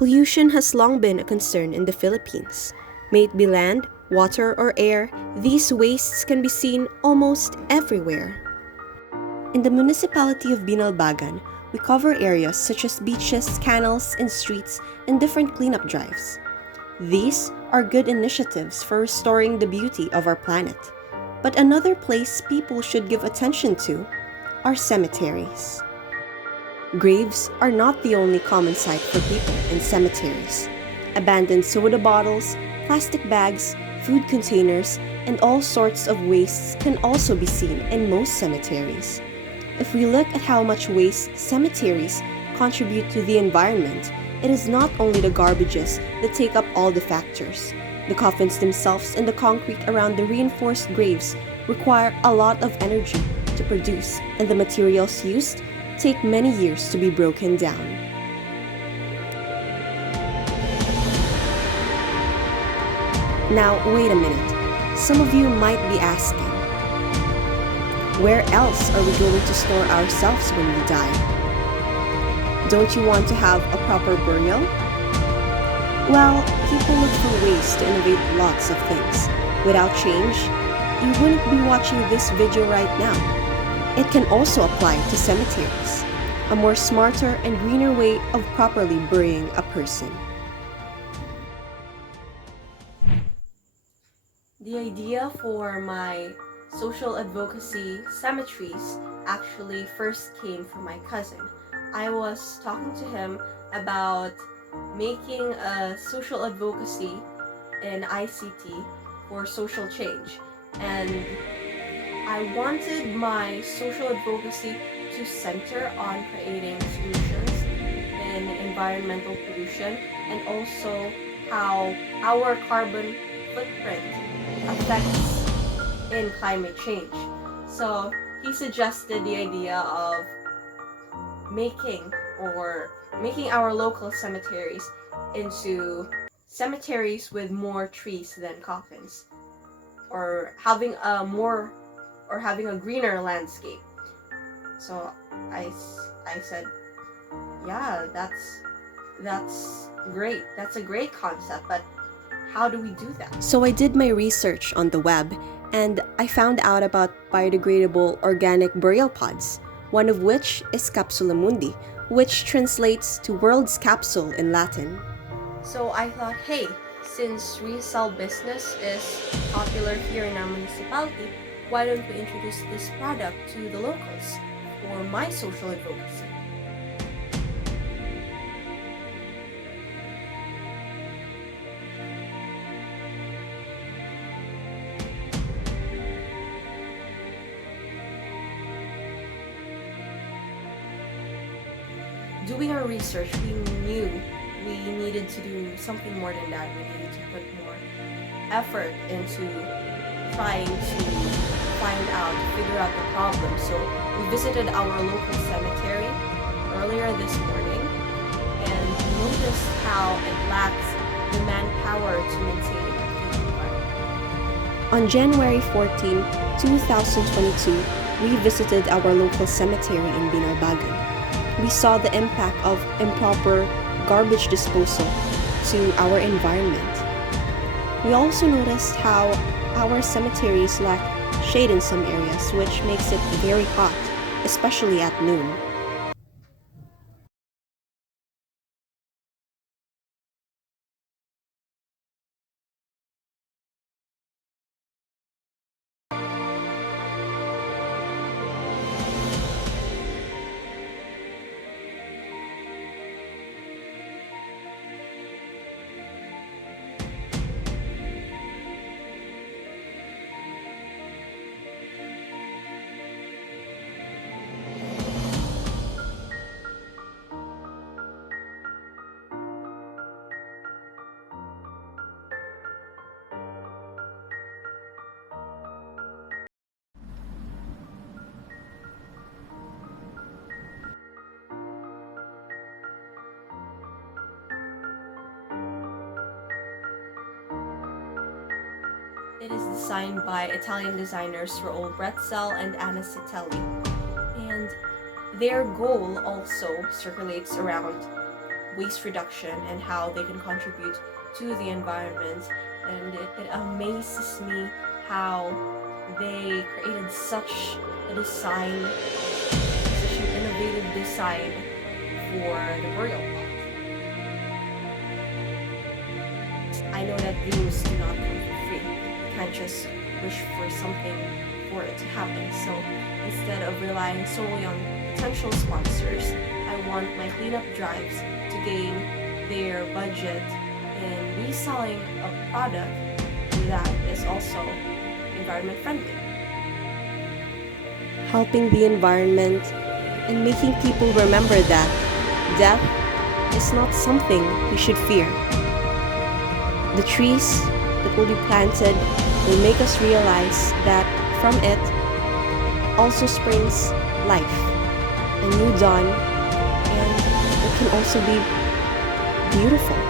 Pollution has long been a concern in the Philippines. May it be land, water, or air, these wastes can be seen almost everywhere. In the municipality of Binalbagan, we cover areas such as beaches, canals, and streets, and different cleanup drives. These are good initiatives for restoring the beauty of our planet. But another place people should give attention to are cemeteries. Graves are not the only common sight for people in cemeteries. Abandoned soda bottles, plastic bags, food containers, and all sorts of wastes can also be seen in most cemeteries. If we look at how much waste cemeteries contribute to the environment, it is not only the garbages that take up all the factors. The coffins themselves and the concrete around the reinforced graves require a lot of energy to produce, and the materials used take many years to be broken down. Now, wait a minute. Some of you might be asking, where else are we going to store ourselves when we die? Don't you want to have a proper burial? Well, people look for ways to innovate lots of things. Without change, you wouldn't be watching this video right now. It can also apply to cemeteries, a more smarter and greener way of properly burying a person. The idea for my social advocacy Cemeteries actually first came from my cousin. I was talking to him about making a social advocacy in ICT for social change, and I wanted my social advocacy to center on creating solutions in environmental pollution and also how our carbon footprint affects in climate change. So he suggested the idea of making our local cemeteries into cemeteries with more trees than coffins, or having a greener landscape. So I said, yeah, that's great. That's a great concept, but how do we do that? So I did my research on the web, and I found out about biodegradable organic burial pods, one of which is Capsula Mundi, which translates to world's capsule in Latin. So I thought, hey, since resale business is popular here in our municipality, why don't we introduce this product to the locals for my social advocacy? Doing our research, we knew we needed to do something more than that. We needed to put more effort into trying to figure out the problem. So we visited our local cemetery earlier this morning and noticed how it lacks the manpower to maintain a clean environment. On January 14, 2022, we visited our local cemetery in Binalbagan. We saw the impact of improper garbage disposal to our environment. We also noticed how our cemeteries lack shade in some areas, which makes it very hot, especially at noon. It is designed by Italian designers Raoul Bretzel and Citelli, and their goal also circulates around waste reduction and how they can contribute to the environment. And it amazes me how they created such a design, such an innovative design for the burial plot. I know that dreams do not come for free. You can't just wish for something for it to happen. So instead of relying solely on potential sponsors, I want my cleanup drives to gain their budget in reselling a product that is also environment friendly. Helping the environment and making people remember that death is not something we should fear. The trees that will be planted will make us realize that from it also springs life, a new dawn, and it can also be beautiful.